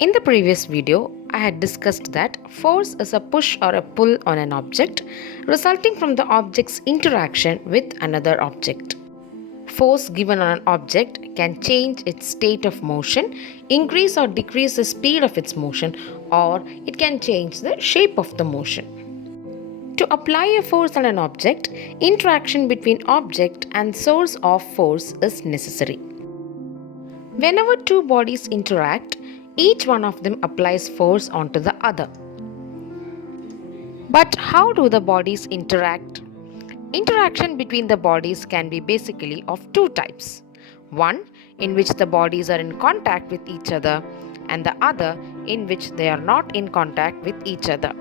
In the previous video, I had discussed that force is a push or a pull on an object resulting from the object's interaction with another object. Force given on an object can change its state of motion, increase or decrease the speed of its motion, or it can change the shape of the motion. To apply a force on an object, interaction between object and source of force is necessary. Whenever two bodies interact, each one of them applies force onto the other. But how do the bodies interact? Interaction between the bodies can be basically of two types. One in which the bodies are in contact with each other, and the other in which they are not in contact with each other.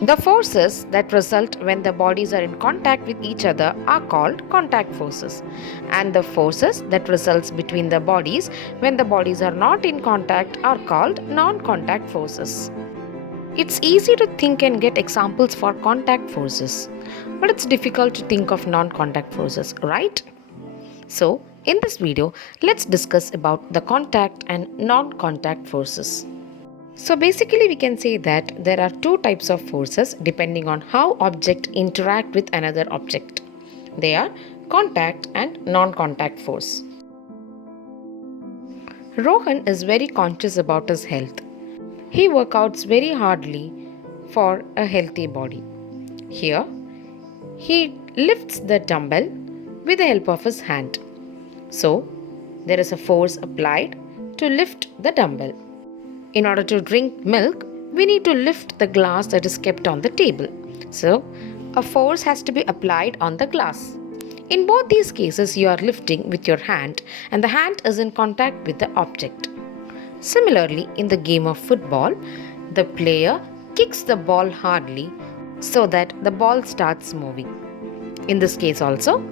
The forces that result when the bodies are in contact with each other are called contact forces, and the forces that results between the bodies when the bodies are not in contact are called non-contact forces. It's easy to think and get examples for contact forces, but it's difficult to think of non-contact forces, right? So, in this video, let's discuss about the contact and non-contact forces. So basically we can say that there are two types of forces depending on how object interact with another object. They are contact and non-contact force. Rohan is very conscious about his health. He workouts very hardly for a healthy body. Here, he lifts the dumbbell with the help of his hand. So, there is a force applied to lift the dumbbell. In order to drink milk, we need to lift the glass that is kept on the table. So, a force has to be applied on the glass. In both these cases, you are lifting with your hand and the hand is in contact with the object. Similarly, in the game of football, the player kicks the ball hardly so that the ball starts moving. In this case also,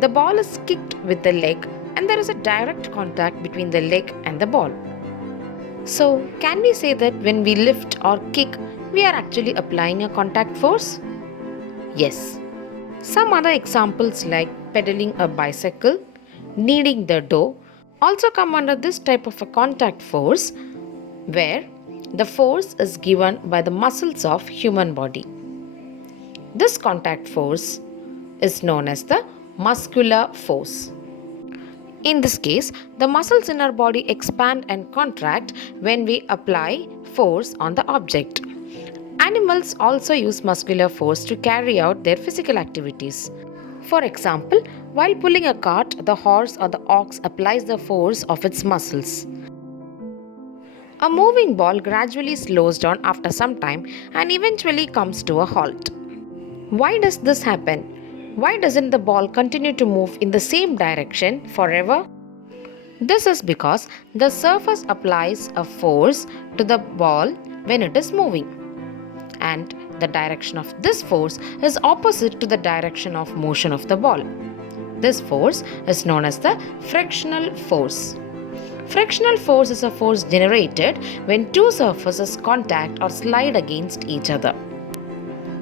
the ball is kicked with the leg and there is a direct contact between the leg and the ball. So, can we say that when we lift or kick, we are actually applying a contact force? Yes. Some other examples like pedaling a bicycle, kneading the dough also come under this type of a contact force where the force is given by the muscles of human body. This contact force is known as the muscular force. In this case, the muscles in our body expand and contract when we apply force on the object. Animals also use muscular force to carry out their physical activities. For example, while pulling a cart, the horse or the ox applies the force of its muscles. A moving ball gradually slows down after some time and eventually comes to a halt. Why does this happen? Why doesn't the ball continue to move in the same direction forever? This is because the surface applies a force to the ball when it is moving. And the direction of this force is opposite to the direction of motion of the ball. This force is known as the frictional force. Frictional force is a force generated when two surfaces contact or slide against each other.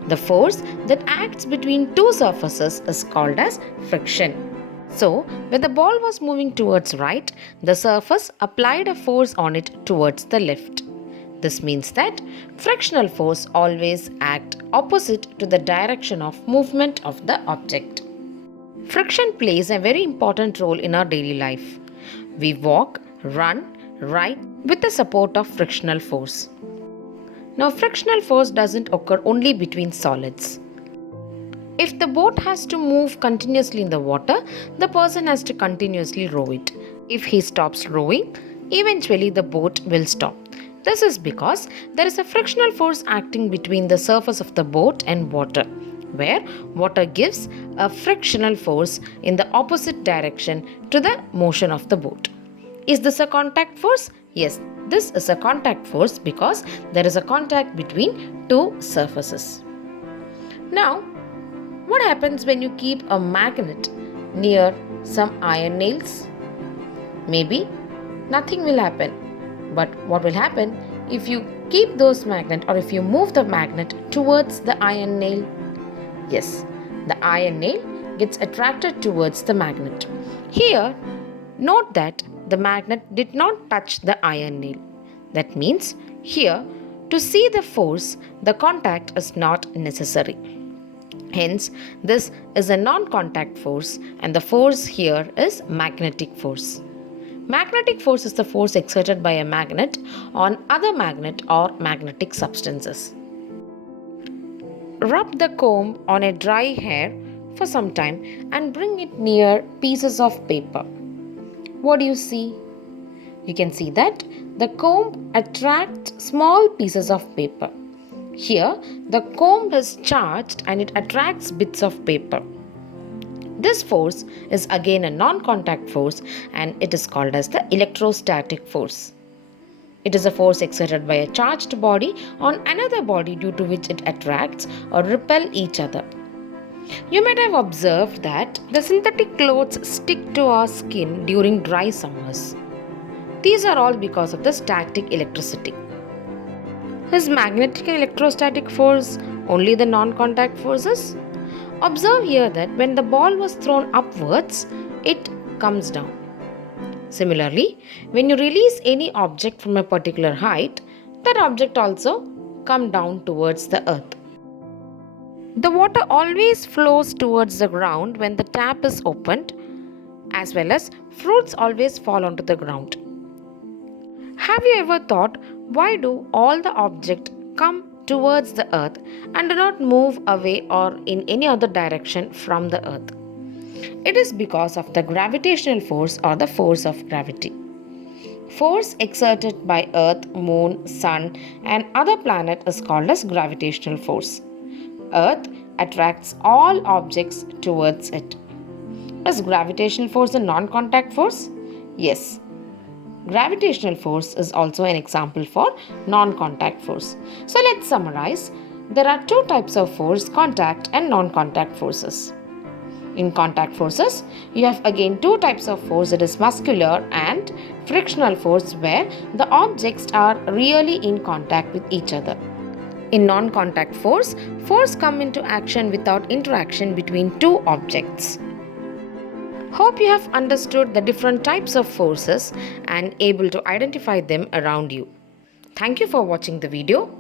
The force that acts between two surfaces is called as friction. So, when the ball was moving towards right, the surface applied a force on it towards the left. This means that frictional force always acts opposite to the direction of movement of the object. Friction plays a very important role in our daily life. We walk, run, ride with the support of frictional force. Now, frictional force doesn't occur only between solids. If the boat has to move continuously in the water, the person has to continuously row it. If he stops rowing, eventually the boat will stop. This is because there is a frictional force acting between the surface of the boat and water, where water gives a frictional force in the opposite direction to the motion of the boat. Is this a contact force? Yes, this is a contact force because there is a contact between two surfaces. Now, what happens when you keep a magnet near some iron nails? Maybe nothing will happen. But what will happen if you keep those magnet or if you move the magnet towards the iron nail? Yes, the iron nail gets attracted towards the magnet. Here, note that the magnet did not touch the iron nail. That means here, to see the force, the contact is not necessary. Hence, this is a non-contact force and the force here is magnetic force. Magnetic force is the force exerted by a magnet on other magnet or magnetic substances. Rub the comb on a dry hair for some time and bring it near pieces of paper. What do you see? You can see that the comb attracts small pieces of paper. Here, the comb is charged and it attracts bits of paper. This force is again a non-contact force and it is called as the electrostatic force. It is a force exerted by a charged body on another body due to which it attracts or repel each other. You might have observed that the synthetic clothes stick to our skin during dry summers. These are all because of the static electricity. Is magnetic and electrostatic force only the non-contact forces? Observe here that when the ball was thrown upwards, it comes down. Similarly, when you release any object from a particular height, that object also comes down towards the earth. The water always flows towards the ground when the tap is opened, as well as fruits always fall onto the ground. Have you ever thought, why do all the objects come towards the earth and do not move away or in any other direction from the earth? It is because of the gravitational force or the force of gravity. Force exerted by Earth, Moon, Sun and other planets is called as gravitational force. Earth attracts all objects towards it. Is gravitational force a non-contact force? Yes. Gravitational force is also an example for non-contact force. So let's summarize. There are two types of force, contact and non-contact forces. In contact forces, you have again two types of force, it is muscular and frictional force where the objects are really in contact with each other. In non-contact force, force come into action without interaction between two objects. Hope you have understood the different types of forces and able to identify them around you. Thank you for watching the video.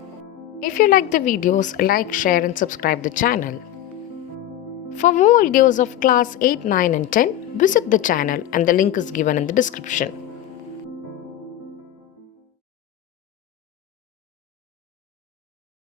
If you like the videos, like, share and subscribe the channel. For more videos of class 8, 9 and 10, visit the channel and the link is given in the description.